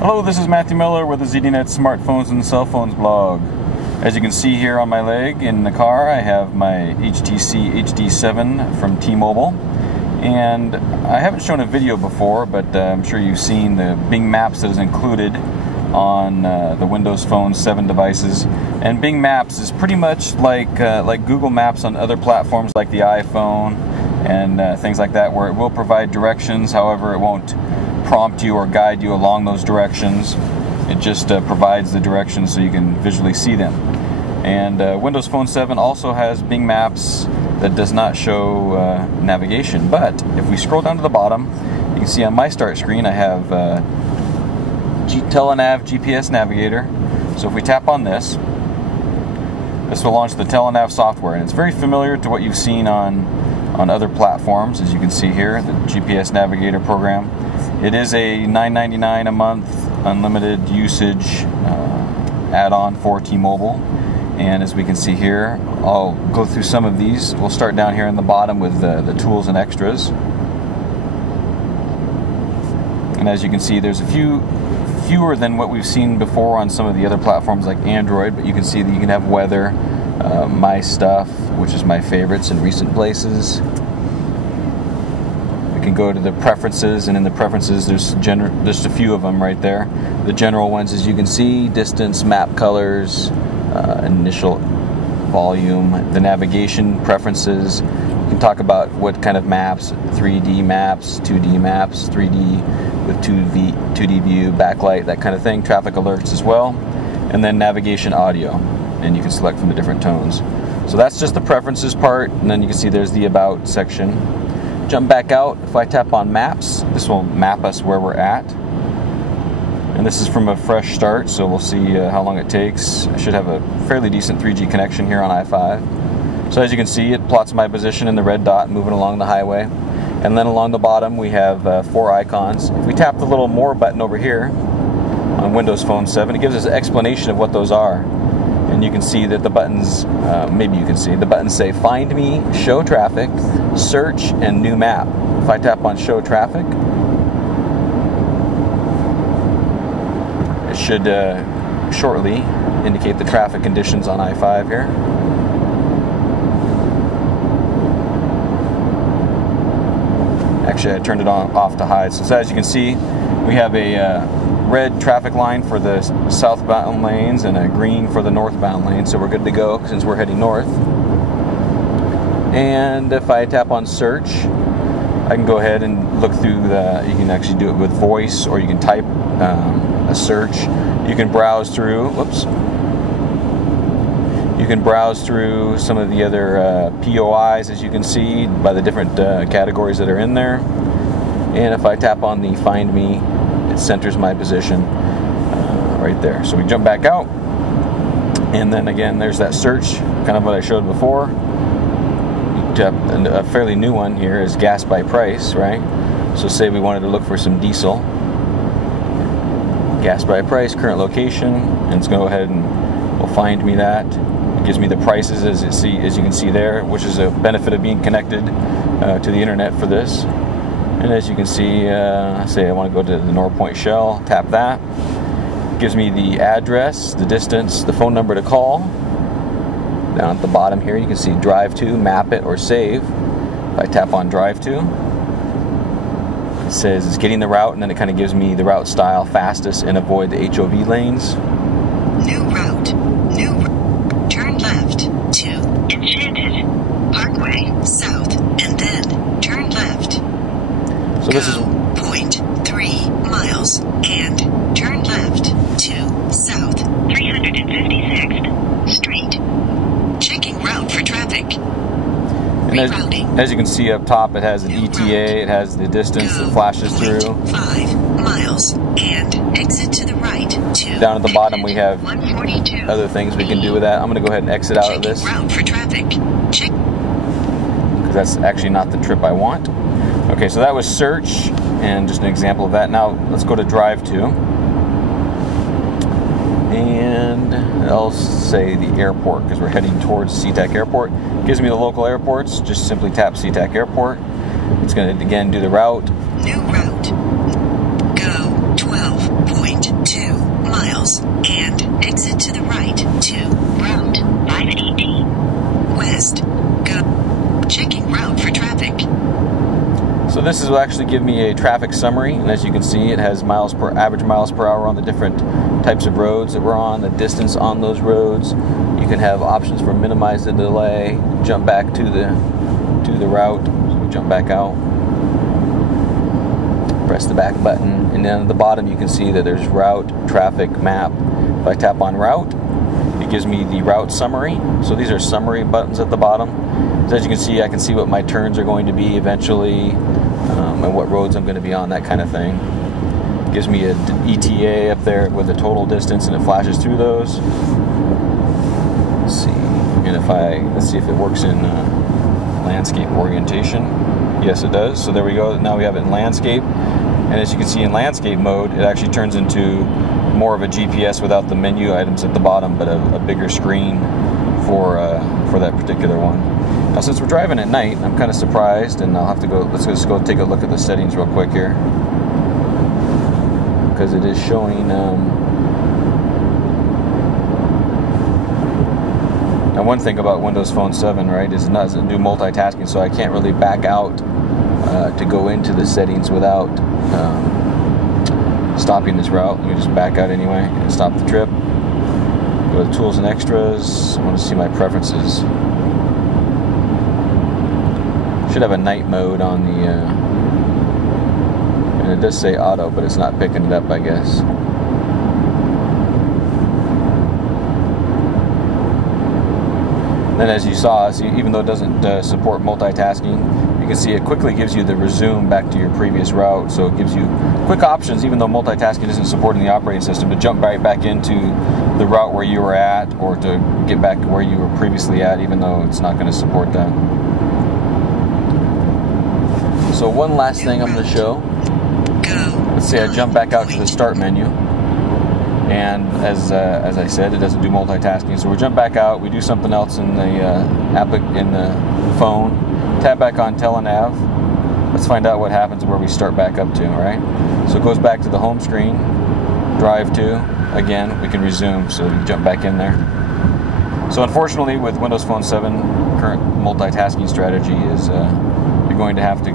Hello, this is Matthew Miller with the ZDNet Smartphones and Cell Phones blog. As you can see here on my leg in the car, I have my HTC HD7 from T-Mobile. And I haven't shown a video before, but I'm sure you've seen the Bing Maps that is included on the Windows Phone 7 devices. And Bing Maps is pretty much like Google Maps on other platforms like the iPhone and things like that, where it will provide directions. However, it won't prompt you or guide you along those directions. It just provides the directions so you can visually see them. And Windows Phone 7 also has Bing Maps that does not show navigation. But if we scroll down to the bottom, you can see on my start screen I have TeleNav GPS Navigator. So if we tap on this, this will launch the TeleNav software, and it's very familiar to what you've seen on other platforms. As you can see here, the GPS Navigator program. It is a $9.99 a month unlimited usage add-on for T-Mobile. And as we can see here, I'll go through some of these. We'll start down here in the bottom with the tools and extras. And as you can see, there's fewer than what we've seen before on some of the other platforms like Android, but you can see that you can have weather, my stuff, which is my favorites, and recent places. We can go to the preferences, and in the preferences there's just a few of them right there. The general ones, as you can see, distance, map colors, initial volume, the navigation preferences. You can talk about what kind of maps, 3D maps, 2D maps, 3D with 2D view, backlight, that kind of thing, traffic alerts as well, and then navigation audio, and you can select from the different tones. So that's just the preferences part, and then you can see there's the about section. Jump back out. If I tap on maps, this will map us where we're at. And this is from a fresh start, so we'll see how long it takes. I should have a fairly decent 3G connection here on I-5. So as you can see, it plots my position in the red dot moving along the highway. And then along the bottom we have 4 icons. If we tap the little more button over here on Windows Phone 7, it gives us an explanation of what those are. And you can see that the buttons, maybe you can see, the buttons say Find Me, Show Traffic, Search, and New Map. If I tap on Show Traffic, it should shortly indicate the traffic conditions on I-5 here. Actually, I turned it off to hide. So as you can see, we have a red traffic line for the southbound lanes and a green for the northbound lanes, so we're good to go since we're heading north. And if I tap on search, I can go ahead and look through you can actually do it with voice, or you can type a search. You can browse through, you can browse through some of the other POIs, as you can see, by the different categories that are in there. And if I tap on the Find Me, it centers my position right there. So we jump back out, and then again there's that search, kind of what I showed before. A fairly new one here is gas by price, right? So say we wanted to look for some diesel. Gas by price, current location, and it's going to go ahead and will find me that. It gives me the prices as you can see there, which is a benefit of being connected to the internet for this. And as you can see, say I want to go to the North Point Shell, tap that. It gives me the address, the distance, the phone number to call. Down at the bottom here, you can see drive to, map it, or save. If I tap on drive to, it says it's getting the route, and then it kind of gives me the route style, fastest, and avoid the HOV lanes. New route. Turn left to Enchanted Parkway South, and then turn left. So this is 0.3 miles and turn left to South 356th Street. Checking route for traffic. And as you can see up top, it has an ETA, it has the distance that flashes through. 5 miles and exit to the right to Down at the bottom we have other things we can do with that. I'm going to go ahead and exit out of this, route for traffic. Check. because that's actually not the trip I want. Okay, so that was search, and just an example of that. Now let's go to drive to, and I'll say the airport, because we're heading towards SeaTac Airport. It gives me the local airports. Just simply tap SeaTac Airport. It's going to again do the route. New route. Go 12.2 miles and exit to the right to Route 580 West. Go. Checking route for traffic. So this will actually give me a traffic summary, and as you can see, it has average miles per hour on the different types of roads that we're on, the distance on those roads. You can have options for minimize the delay, jump back to the route. So we jump back out, press the back button, and then at the bottom you can see that there's route, traffic, map. If I tap on route, it gives me the route summary. So these are summary buttons at the bottom. So as you can see, I can see what my turns are going to be eventually, and what roads I'm going to be on, that kind of thing. It gives me an ETA up there with the total distance, and it flashes through those. Let's see, and let's see if it works in landscape orientation. Yes, it does. So there we go. Now we have it in landscape, and as you can see in landscape mode, it actually turns into more of a GPS without the menu items at the bottom, but a bigger screen for that particular one. Now, since we're driving at night, I'm kind of surprised, and I'll have to go. Let's just go take a look at the settings real quick here, because it is showing. Now, one thing about Windows Phone 7, right, is it doesn't do multitasking, so I can't really back out to go into the settings without stopping this route. Let me just back out anyway and stop the trip. Go to Tools and Extras. I want to see my preferences. Should have a night mode on the, and it does say auto, but it's not picking it up, I guess. Then, as you saw, even though it doesn't support multitasking, you can see it quickly gives you the resume back to your previous route. So it gives you quick options, even though multitasking isn't supported in the operating system, to jump right back into the route where you were at, or to get back to where you were previously at, even though it's not going to support that. So one last thing I'm going to show. Let's say I jump back out to the start menu, and as I said, it doesn't do multitasking. So we jump back out, we do something else in the phone, tap back on TeleNav. Let's find out what happens where we start back up to. All right. So it goes back to the home screen. Drive to again. We can resume. So you jump back in there. So unfortunately, with Windows Phone 7, current multitasking strategy is you're going to have to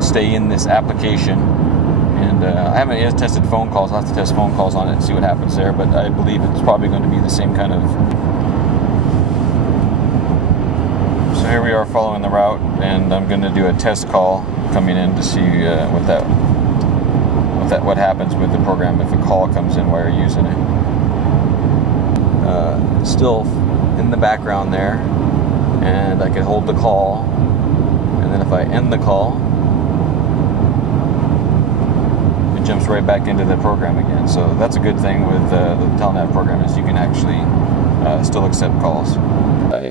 stay in this application, and I haven't yet tested phone calls. I'll have to test phone calls on it and see what happens there, but I believe it's probably going to be the same kind of. So here we are following the route, and I'm going to do a test call coming in to see what happens with the program if a call comes in while you're using it. Still in the background there, and I can hold the call, and then if I end the call, jumps right back into the program again. So that's a good thing with the TeleNav program, is you can actually still accept calls.